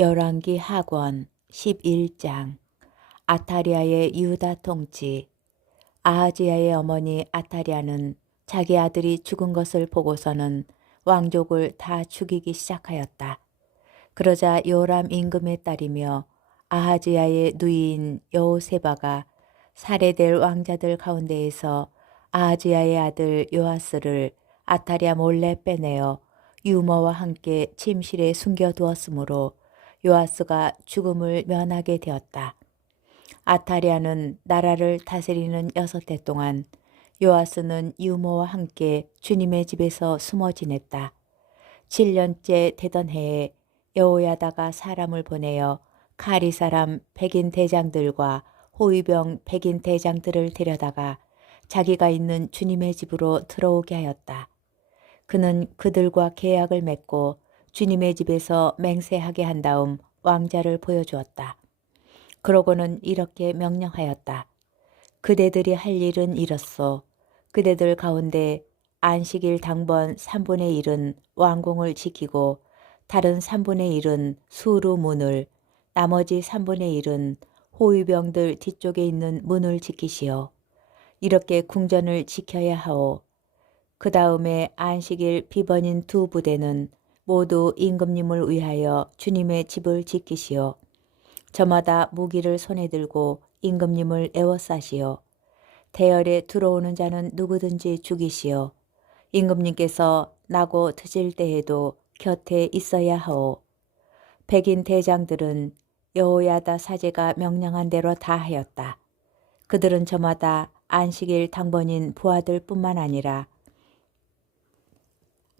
열왕기 하권 11장. 아타리아의 유다 통치. 아하지야의 어머니 아타리아는 자기 아들이 죽은 것을 보고서는 왕족을 다 죽이기 시작하였다. 그러자 요람 임금의 딸이며 아하지야의 누이인 여호세바가 살해될 왕자들 가운데에서 아하지야의 아들 요아스를 아타리아 몰래 빼내어 유머와 함께 침실에 숨겨두었으므로 요아스가 죽음을 면하게 되었다. 아타리아는 나라를 다스리는 6해 동안 요아스는 유모와 함께 주님의 집에서 숨어 지냈다. 7년째 되던 해에 여호야다가 사람을 보내어 카리 사람 백인 대장들과 호위병 백인 대장들을 데려다가 자기가 있는 주님의 집으로 들어오게 하였다. 그는 그들과 계약을 맺고 주님의 집에서 맹세하게 한 다음 왕자를 보여주었다. 그러고는 이렇게 명령하였다. 그대들이 할 일은 이렇소. 그대들 가운데 안식일 당번 3분의 1은 왕궁을 지키고 다른 3분의 1은 수루 문을, 나머지 3분의 1은 호위병들 뒤쪽에 있는 문을 지키시오. 이렇게 궁전을 지켜야 하오. 그 다음에 안식일 비번인 2부대는 모두 임금님을 위하여 주님의 집을 지키시오. 저마다 무기를 손에 들고 임금님을 에워싸시오. 대열에 들어오는 자는 누구든지 죽이시오. 임금님께서 나고 드실 때에도 곁에 있어야 하오. 백인 대장들은 여호야다 사제가 명령한 대로 다 하였다. 그들은 저마다 안식일 당번인 부하들 뿐만 아니라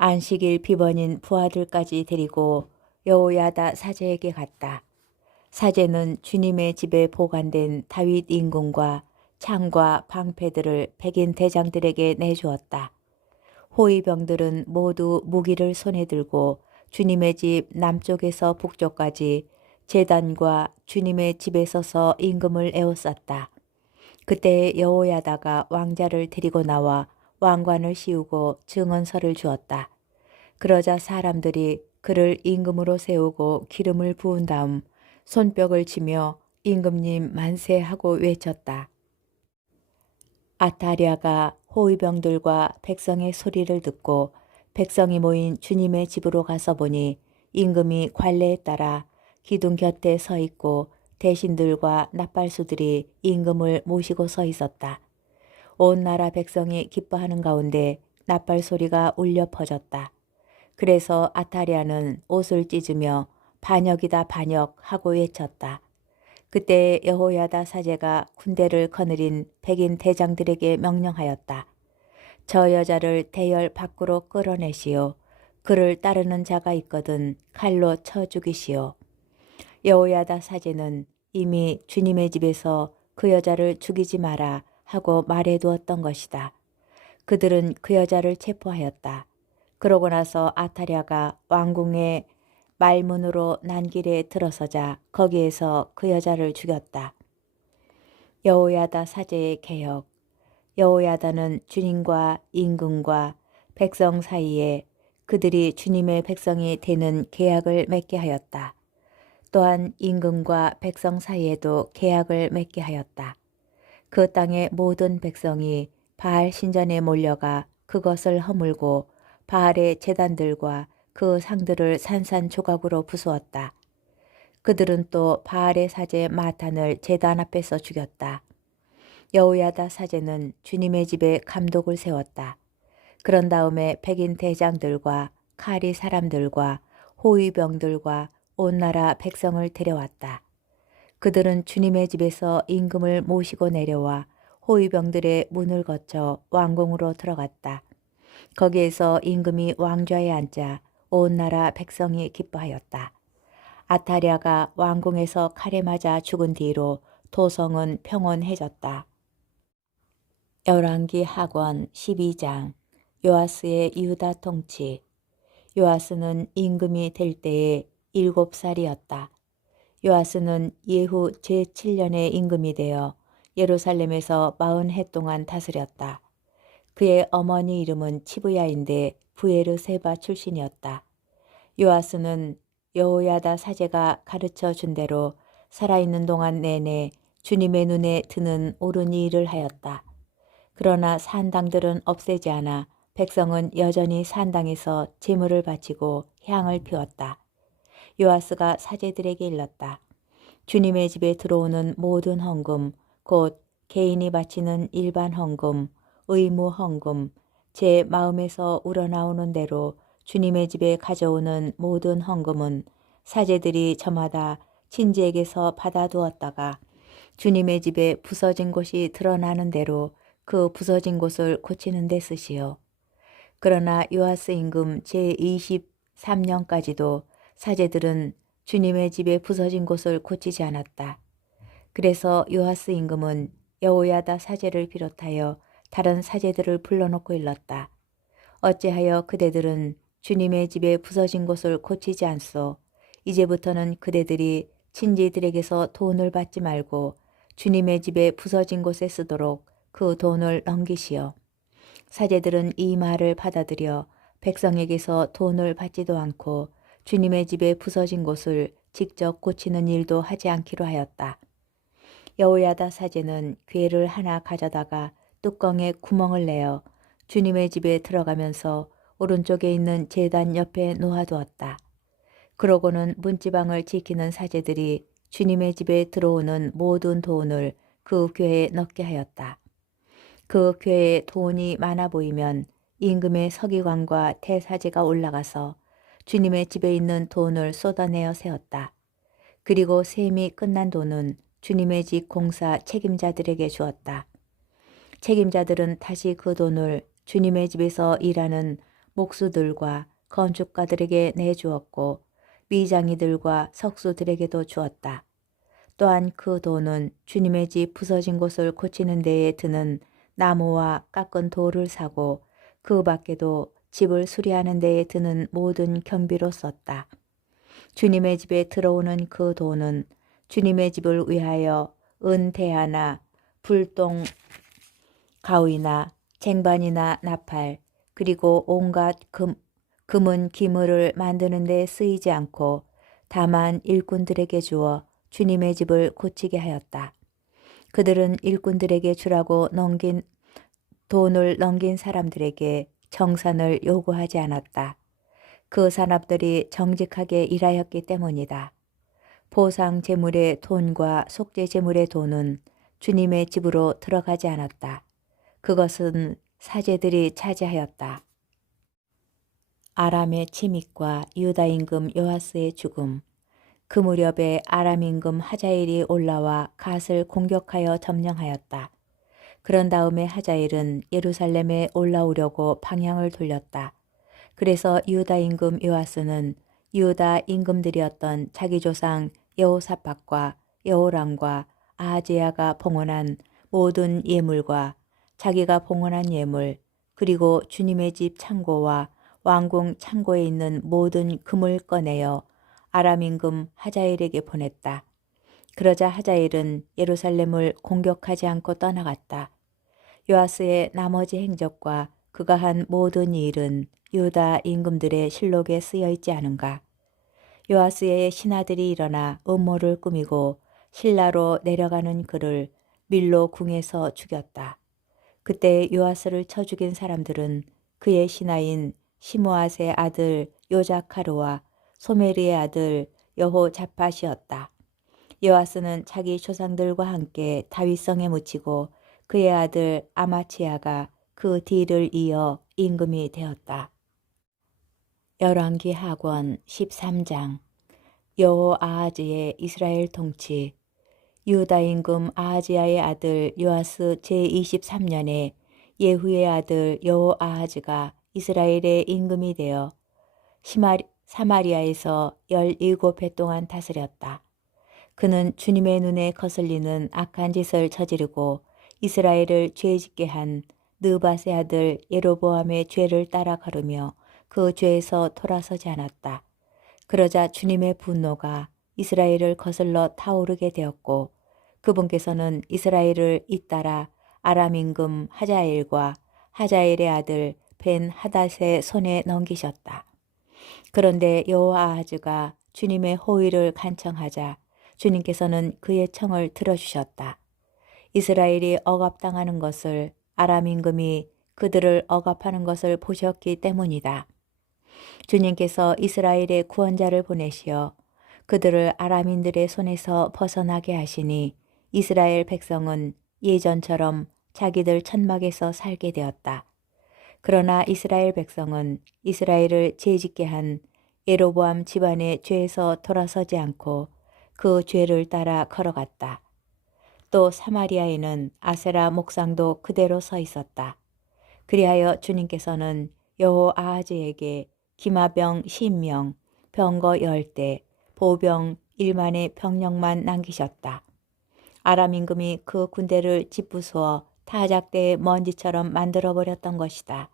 안식일 비번인 부하들까지 데리고 여호야다 사제에게 갔다. 사제는 주님의 집에 보관된 다윗 임금과 창과 방패들을 백인 대장들에게 내주었다. 호위병들은 모두 무기를 손에 들고 주님의 집 남쪽에서 북쪽까지 제단과 주님의 집에 서서 임금을 에워쌌다. 그때 여호야다가 왕자를 데리고 나와 왕관을 씌우고 증언서를 주었다. 그러자 사람들이 그를 임금으로 세우고 기름을 부은 다음 손뼉을 치며 임금님 만세하고 외쳤다. 아타리아가 호위병들과 백성의 소리를 듣고 백성이 모인 주님의 집으로 가서 보니 임금이 관례에 따라 기둥 곁에 서 있고 대신들과 나팔수들이 임금을 모시고 서 있었다. 온 나라 백성이 기뻐하는 가운데 나팔 소리가 울려 퍼졌다. 그래서 아타리아는 옷을 찢으며 반역이다 반역 하고 외쳤다. 그때 여호야다 사제가 군대를 거느린 백인 대장들에게 명령하였다. 저 여자를 대열 밖으로 끌어내시오. 그를 따르는 자가 있거든 칼로 쳐 죽이시오. 여호야다 사제는 이미 주님의 집에서 그 여자를 죽이지 마라 하고 말해두었던 것이다. 그들은 그 여자를 체포하였다. 그러고 나서 아타랴가 왕궁의 말문으로 난길에 들어서자 거기에서 그 여자를 죽였다. 여호야다 사제의 개혁. 여호야다는 주님과 임금과 백성 사이에 그들이 주님의 백성이 되는 계약을 맺게 하였다. 또한 임금과 백성 사이에도 계약을 맺게 하였다. 그 땅의 모든 백성이 바알 신전에 몰려가 그것을 허물고 바알의 제단들과 그 상들을 산산조각으로 부수었다. 그들은 또 바알의 사제 마탄을 제단 앞에서 죽였다. 여호야다 사제는 주님의 집에 감독을 세웠다. 그런 다음에 백인 대장들과 카리 사람들과 호위병들과 온 나라 백성을 데려왔다. 그들은 주님의 집에서 임금을 모시고 내려와 호위병들의 문을 거쳐 왕궁으로 들어갔다. 거기에서 임금이 왕좌에 앉자 온 나라 백성이 기뻐하였다. 아타랴가 왕궁에서 칼에 맞아 죽은 뒤로 도성은 평온해졌다. 열왕기 하권 12장. 요아스의 유다 통치. 요아스는 임금이 될 때에 7살이었다. 요아스는 예후 제7년에 임금이 되어 예루살렘에서 40해 동안 다스렸다. 그의 어머니 이름은 치부야인데 부에르세바 출신이었다. 요아스는 여호야다 사제가 가르쳐 준 대로 살아있는 동안 내내 주님의 눈에 드는 옳은 일을 하였다. 그러나 산당들은 없애지 않아 백성은 여전히 산당에서 제물을 바치고 향을 피웠다. 요아스가 사제들에게 일렀다. 주님의 집에 들어오는 모든 헌금, 곧 개인이 바치는 일반 헌금, 의무 헌금, 제 마음에서 우러나오는 대로 주님의 집에 가져오는 모든 헌금은 사제들이 저마다 친지에게서 받아두었다가 주님의 집에 부서진 곳이 드러나는 대로 그 부서진 곳을 고치는 데 쓰시오. 그러나 요아스 임금 제23년까지도 사제들은 주님의 집에 부서진 곳을 고치지 않았다. 그래서 요아스 임금은 여호야다 사제를 비롯하여 다른 사제들을 불러놓고 일렀다. 어찌하여 그대들은 주님의 집에 부서진 곳을 고치지 않소? 이제부터는 그대들이 친지들에게서 돈을 받지 말고 주님의 집에 부서진 곳에 쓰도록 그 돈을 넘기시오. 사제들은 이 말을 받아들여 백성에게서 돈을 받지도 않고 주님의 집에 부서진 곳을 직접 고치는 일도 하지 않기로 하였다. 여호야다 사제는 궤를 하나 가져다가 뚜껑에 구멍을 내어 주님의 집에 들어가면서 오른쪽에 있는 제단 옆에 놓아두었다. 그러고는 문지방을 지키는 사제들이 주님의 집에 들어오는 모든 돈을 그 궤에 넣게 하였다. 그 궤에 돈이 많아 보이면 임금의 서기관과 대사제가 올라가서 주님의 집에 있는 돈을 쏟아내어 세웠다. 그리고 셈이 끝난 돈은 주님의 집 공사 책임자들에게 주었다. 책임자들은 다시 그 돈을 주님의 집에서 일하는 목수들과 건축가들에게 내주었고 미장이들과 석수들에게도 주었다. 또한 그 돈은 주님의 집 부서진 곳을 고치는 데에 드는 나무와 깎은 돌을 사고 그 밖에도 집을 수리하는 데에 드는 모든 경비로 썼다. 주님의 집에 들어오는 그 돈은 주님의 집을 위하여 은대야나 불똥 가위나 쟁반이나 나팔 그리고 온갖 금은 기물을 만드는 데 쓰이지 않고 다만 일꾼들에게 주어 주님의 집을 고치게 하였다. 그들은 일꾼들에게 주라고 돈을 넘긴 사람들에게 정산을 요구하지 않았다. 그 사람들이 정직하게 일하였기 때문이다. 보상 제물의 돈과 속죄 제물의 돈은 주님의 집으로 들어가지 않았다. 그것은 사제들이 차지하였다. 아람의 침입과 유다 임금 요아스의 죽음. 그 무렵에 아람 임금 하자일이 올라와 갓을 공격하여 점령하였다. 그런 다음에 하자일은 예루살렘에 올라오려고 방향을 돌렸다. 그래서 유다 임금 요아스는 유다 임금들이었던 자기 조상 여호사밧과 여호람과 아하제야가 봉헌한 모든 예물과 자기가 봉헌한 예물 그리고 주님의 집 창고와 왕궁 창고에 있는 모든 금을 꺼내어 아람 임금 하자일에게 보냈다. 그러자 하자일은 예루살렘을 공격하지 않고 떠나갔다. 요아스의 나머지 행적과 그가 한 모든 일은 유다 임금들의 실록에 쓰여 있지 않은가. 요아스의 신하들이 일어나 음모를 꾸미고 신라로 내려가는 그를 밀로 궁에서 죽였다. 그때 요아스를 쳐 죽인 사람들은 그의 신하인 시므앗의 아들 요자카르와 소메리의 아들 여호자밧이었다. 요아스는 자기 조상들과 함께 다윗성에 묻히고 그의 아들 아마치야가 그 뒤를 이어 임금이 되었다. 열왕기 하권 13장 여호아하즈의 이스라엘 통치. 유다 임금 아하지야의 아들 요아스 제23년에 예후의 아들 여호아하즈가 이스라엘의 임금이 되어 사마리아에서 17해 동안 다스렸다. 그는 주님의 눈에 거슬리는 악한 짓을 저지르고 이스라엘을 죄짓게 한 느밧의 아들 예로보암의 죄를 따라 걸으며 그 죄에서 돌아서지 않았다. 그러자 주님의 분노가 이스라엘을 거슬러 타오르게 되었고 그분께서는 이스라엘을 잇따라 아람 임금 하자엘과 하자엘의 아들 벤 하닷의 손에 넘기셨다. 그런데 여호아하즈가 주님의 호의를 간청하자 주님께서는 그의 청을 들어주셨다. 이스라엘이 억압당하는 것을 아람 임금이 그들을 억압하는 것을 보셨기 때문이다. 주님께서 이스라엘의 구원자를 보내시어 그들을 아람인들의 손에서 벗어나게 하시니 이스라엘 백성은 예전처럼 자기들 천막에서 살게 되었다. 그러나 이스라엘 백성은 이스라엘을 죄짓게 한 예로보암 집안의 죄에서 돌아서지 않고 그 죄를 따라 걸어갔다. 또 사마리아에는 아세라 목상도 그대로 서 있었다. 그리하여 주님께서는 여호아하즈에게 기마병 10명, 병거 10대, 보병 1만의 병력만 남기셨다. 아람 임금이 그 군대를 짓부수어 타작대의 먼지처럼 만들어버렸던 것이다.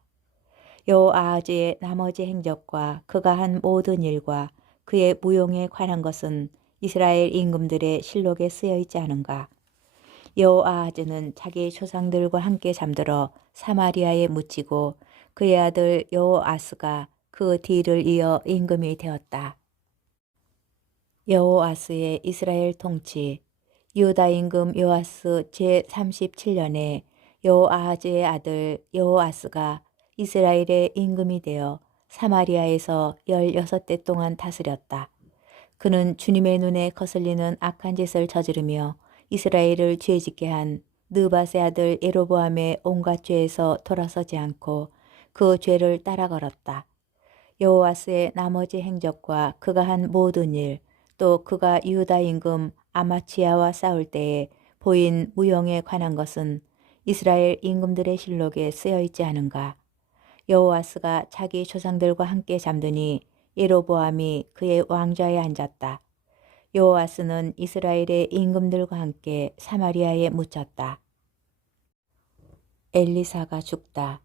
여호아하즈의 나머지 행적과 그가 한 모든 일과 그의 무용에 관한 것은 이스라엘 임금들의 실록에 쓰여 있지 않은가. 여호아하즈는 자기 조상들과 함께 잠들어 사마리아에 묻히고 그의 아들 여호아스가 그 뒤를 이어 임금이 되었다. 여호아스의 이스라엘 통치. 유다 임금 요아스 제37년에 여호아하즈의 아들 여호아스가 이스라엘의 임금이 되어 사마리아에서 16대 동안 다스렸다. 그는 주님의 눈에 거슬리는 악한 짓을 저지르며 이스라엘을 죄짓게 한 느밧의 아들 예로보암의 온갖 죄에서 돌아서지 않고 그 죄를 따라 걸었다. 여호아스의 나머지 행적과 그가 한 모든 일, 또 그가 유다 임금 아마치야와 싸울 때에 보인 무용에 관한 것은 이스라엘 임금들의 실록에 쓰여 있지 않은가. 여호아스가 자기 조상들과 함께 잠드니 예로보암이 그의 왕좌에 앉았다. 여호아스는 이스라엘의 임금들과 함께 사마리아에 묻혔다. 엘리사가 죽다.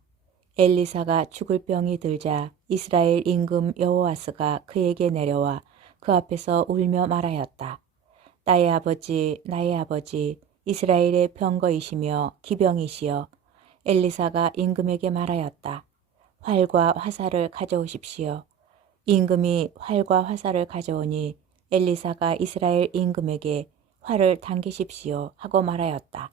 엘리사가 죽을 병이 들자 이스라엘 임금 여호아스가 그에게 내려와 그 앞에서 울며 말하였다. 나의 아버지, 나의 아버지, 이스라엘의 병거이시며 기병이시여. 엘리사가 임금에게 말하였다. 활과 화살을 가져오십시오. 임금이 활과 화살을 가져오니 엘리사가 이스라엘 임금에게 활을 당기십시오 하고 말하였다.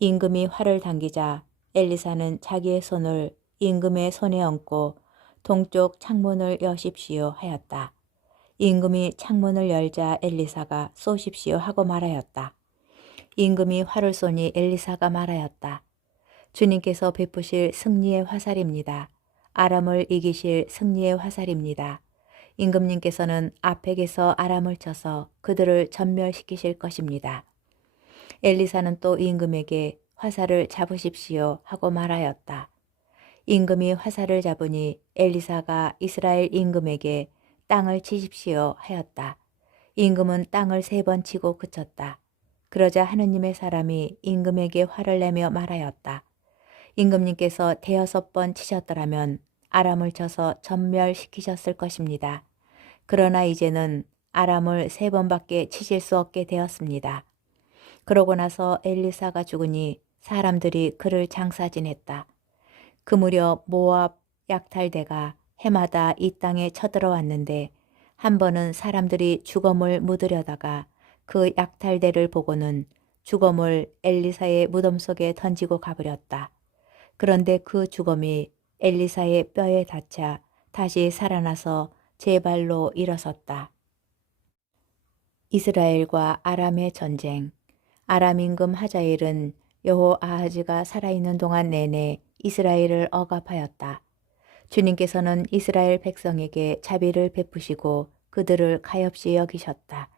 임금이 활을 당기자 엘리사는 자기의 손을 임금의 손에 얹고 동쪽 창문을 여십시오 하였다. 임금이 창문을 열자 엘리사가 쏘십시오 하고 말하였다. 임금이 활을 쏘니 엘리사가 말하였다. 주님께서 베푸실 승리의 화살입니다. 아람을 이기실 승리의 화살입니다. 임금님께서는 아펙에서 아람을 쳐서 그들을 전멸시키실 것입니다. 엘리사는 또 임금에게 화살을 잡으십시오 하고 말하였다. 임금이 화살을 잡으니 엘리사가 이스라엘 임금에게 땅을 치십시오 하였다. 임금은 땅을 3번 치고 그쳤다. 그러자 하느님의 사람이 임금에게 화를 내며 말하였다. 임금님께서 5번 치셨더라면 아람을 쳐서 전멸시키셨을 것입니다. 그러나 이제는 아람을 3번밖에 치실 수 없게 되었습니다. 그러고 나서 엘리사가 죽으니 사람들이 그를 장사 지냈다. 그 무렵 모압 약탈대가 해마다 이 땅에 쳐들어왔는데 한 번은 사람들이 죽음을 묻으려다가 그 약탈대를 보고는 죽음을 엘리사의 무덤 속에 던지고 가버렸다. 그런데 그 죽음이 엘리사의 뼈에 닿자 다시 살아나서 제 발로 일어섰다. 이스라엘과 아람의 전쟁. 아람 임금 하자엘은 여호아하즈가 살아있는 동안 내내 이스라엘을 억압하였다. 주님께서는 이스라엘 백성에게 자비를 베푸시고 그들을 가엾이 여기셨다.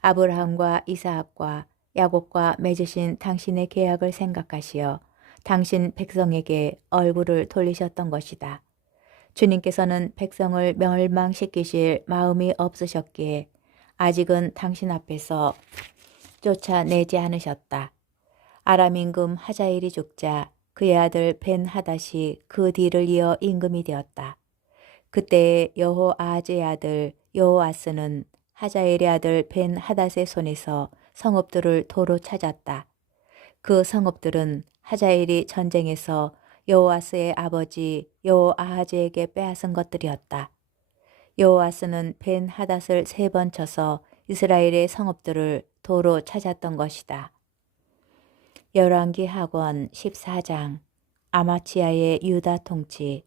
아브라함과 이사학과 야곱과 맺으신 당신의 계약을 생각하시어 당신 백성에게 얼굴을 돌리셨던 것이다. 주님께서는 백성을 멸망시키실 마음이 없으셨기에 아직은 당신 앞에서 쫓아내지 않으셨다. 아람 임금 하자엘이 죽자 그의 아들 벤하닷이 그 뒤를 이어 임금이 되었다. 그때에 여호아하즈의 아들 여호아스는 하자엘의 아들 벤하닷의 손에서 성읍들을 도로 찾았다. 그 성읍들은 하자엘이 전쟁에서 여호아스의 아버지 여호아하즈에게 빼앗은 것들이었다. 여호와스는 벤 하닷을 3번 쳐서 이스라엘의 성읍들을 도로 찾았던 것이다. 열왕기 하권 14장 아마치야의 유다 통치.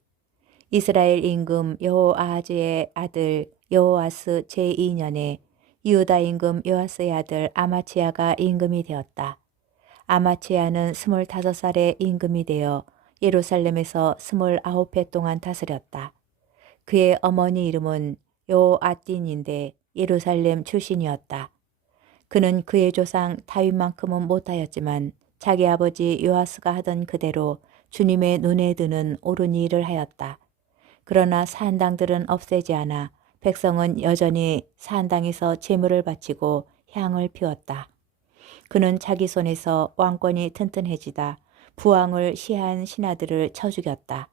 이스라엘 임금 여호아하즈의 아들 여호아스 제2년에 유다 임금 요아스의 아들 아마치야가 임금이 되었다. 아마치야는 25살의 임금이 되어 예루살렘에서 29해 동안 다스렸다. 그의 어머니 이름은 요아딘인데 예루살렘 출신이었다. 그는 그의 조상 다윗만큼은 못하였지만 자기 아버지 요아스가 하던 그대로 주님의 눈에 드는 옳은 일을 하였다. 그러나 산당들은 없애지 않아 백성은 여전히 산당에서 제물을 바치고 향을 피웠다. 그는 자기 손에서 왕권이 튼튼해지다 부왕을 시해한 신하들을 쳐 죽였다.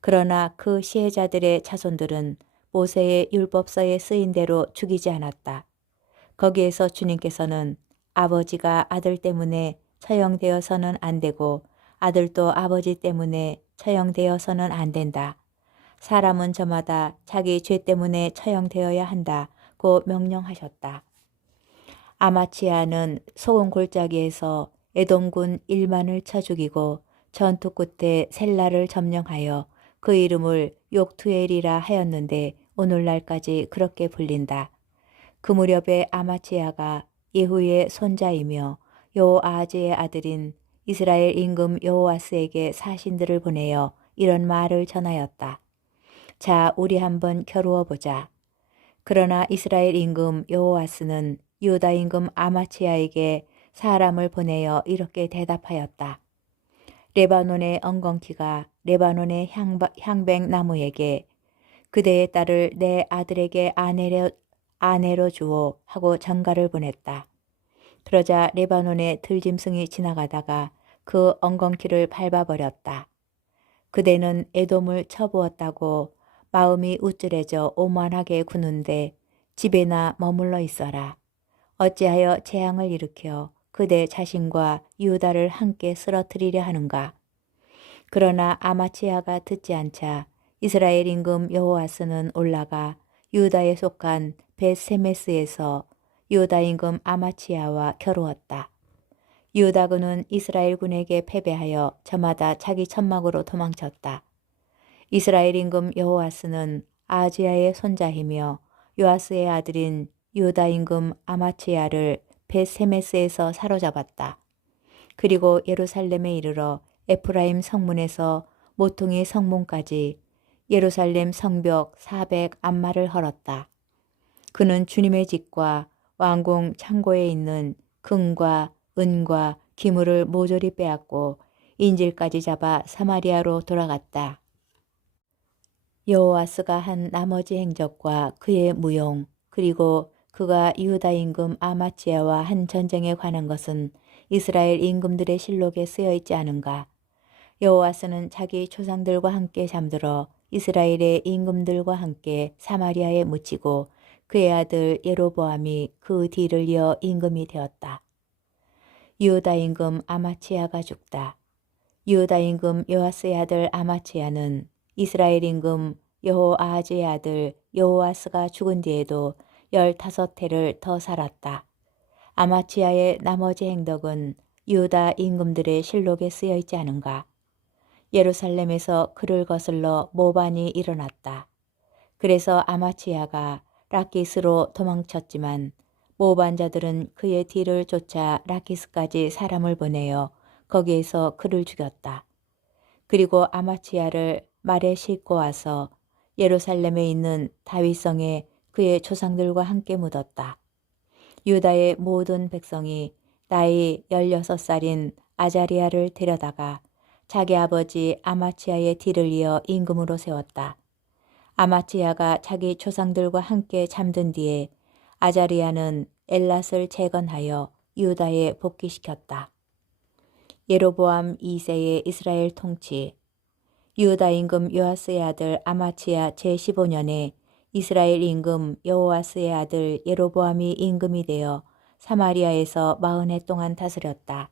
그러나 그 시해자들의 자손들은 모세의 율법서에 쓰인 대로 죽이지 않았다. 거기에서 주님께서는 아버지가 아들 때문에 처형되어서는 안 되고 아들도 아버지 때문에 처형되어서는 안 된다. 사람은 저마다 자기 죄 때문에 처형되어야 한다고 명령하셨다. 아마치야는 소금 골짜기에서 에돔군 1만을 쳐 죽이고 전투 끝에 셀라를 점령하여 그 이름을 욕투엘이라 하였는데 오늘날까지 그렇게 불린다. 그 무렵에 아마치야가 예후의 손자이며 여호아하즈의 아들인 이스라엘 임금 여호아스에게 사신들을 보내어 이런 말을 전하였다. 자, 우리 한번 겨루어 보자. 그러나 이스라엘 임금 여호아스는 유다 임금 아마치야에게 사람을 보내어 이렇게 대답하였다. 레바논의 엉겅퀴가 레바논의 향백 나무에게 그대의 딸을 내 아들에게 아내로 주오 하고 전가를 보냈다. 그러자 레바논의 들짐승이 지나가다가 그 엉겅퀴를 밟아버렸다. 그대는 에돔을 쳐부었다고 마음이 우쭐해져 오만하게 구는데 집에나 머물러 있어라. 어찌하여 재앙을 일으켜 그대 자신과 유다를 함께 쓰러뜨리려 하는가. 그러나 아마치야가 듣지 않자 이스라엘 임금 여호아스는 올라가 유다에 속한 벳세메스에서 유다 임금 아마치야와 겨루었다. 유다군은 이스라엘 군에게 패배하여 저마다 자기 천막으로 도망쳤다. 이스라엘 임금 여호아스는 아하즈야의 손자이며 요아스의 아들인 유다 임금 아마치야를 벳세메스에서 사로잡았다. 그리고 예루살렘에 이르러 에프라임 성문에서 모퉁이 성문까지 예루살렘 성벽 400안마를 헐었다. 그는 주님의 집과 왕궁 창고에 있는 금과 은과 기물을 모조리 빼앗고 인질까지 잡아 사마리아로 돌아갔다. 여호아스가 한 나머지 행적과 그의 무용 그리고 그가 유다 임금 아마치야와 한 전쟁에 관한 것은 이스라엘 임금들의 실록에 쓰여 있지 않은가. 여호아스는 자기 조상들과 함께 잠들어 이스라엘의 임금들과 함께 사마리아에 묻히고 그의 아들 예로보암이 그 뒤를 이어 임금이 되었다. 유다 임금 아마치야가 죽다. 유다 임금 요아스의 아들 아마치야는 이스라엘 임금 여호아하즈의 아들 여호아스가 죽은 뒤에도 15해를 더 살았다. 아마치야의 나머지 행덕은 유다 임금들의 실록에 쓰여 있지 않은가. 예루살렘에서 그를 거슬러 모반이 일어났다. 그래서 아마치야가 라키스로 도망쳤지만 모반자들은 그의 뒤를 쫓아 라키스까지 사람을 보내어 거기에서 그를 죽였다. 그리고 아마치야를 말에 싣고 와서 예루살렘에 있는 다윗성에 그의 조상들과 함께 묻었다. 유다의 모든 백성이 나이 16살인 아자리아를 데려다가 자기 아버지 아마치야의 뒤를 이어 임금으로 세웠다. 아마치야가 자기 조상들과 함께 잠든 뒤에 아자리아는 엘랏을 재건하여 유다에 복귀시켰다. 예로보암 2세의 이스라엘 통치. 유다 임금 요아스의 아들 아마치야 제15년에 이스라엘 임금 여호아스의 아들 예로보암이 임금이 되어 사마리아에서 40해 동안 다스렸다.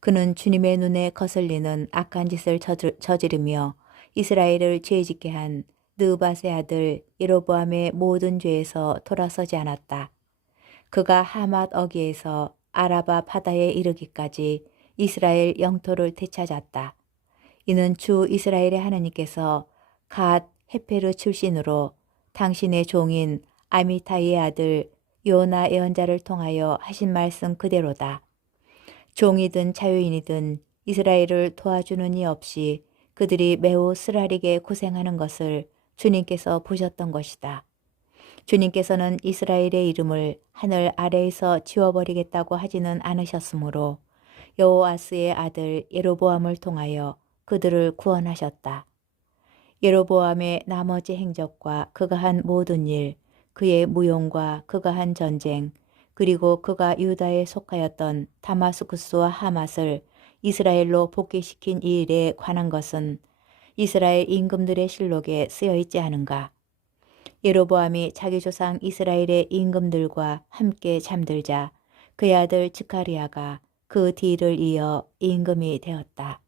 그는 주님의 눈에 거슬리는 악한 짓을 저지르며 이스라엘을 죄짓게 한 느밧의 아들 예로보암의 모든 죄에서 돌아서지 않았다. 그가 하맛 어기에서 아라바 바다에 이르기까지 이스라엘 영토를 되찾았다. 이는 주 이스라엘의 하나님께서 갓 헤페르 출신으로 당신의 종인 아미타이의 아들 요나 예언자를 통하여 하신 말씀 그대로다. 종이든 자유인이든 이스라엘을 도와주는 이 없이 그들이 매우 쓰라리게 고생하는 것을 주님께서 보셨던 것이다. 주님께서는 이스라엘의 이름을 하늘 아래에서 지워버리겠다고 하지는 않으셨으므로 여호아스의 아들 예로보암을 통하여 그들을 구원하셨다. 예로보암의 나머지 행적과 그가 한 모든 일, 그의 무용과 그가 한 전쟁, 그리고 그가 유다에 속하였던 다마스쿠스와 하맛을 이스라엘로 복귀시킨 이 일에 관한 것은 이스라엘 임금들의 실록에 쓰여 있지 않은가. 예로보암이 자기 조상 이스라엘의 임금들과 함께 잠들자 그의 아들 즈카리아가 그 뒤를 이어 임금이 되었다.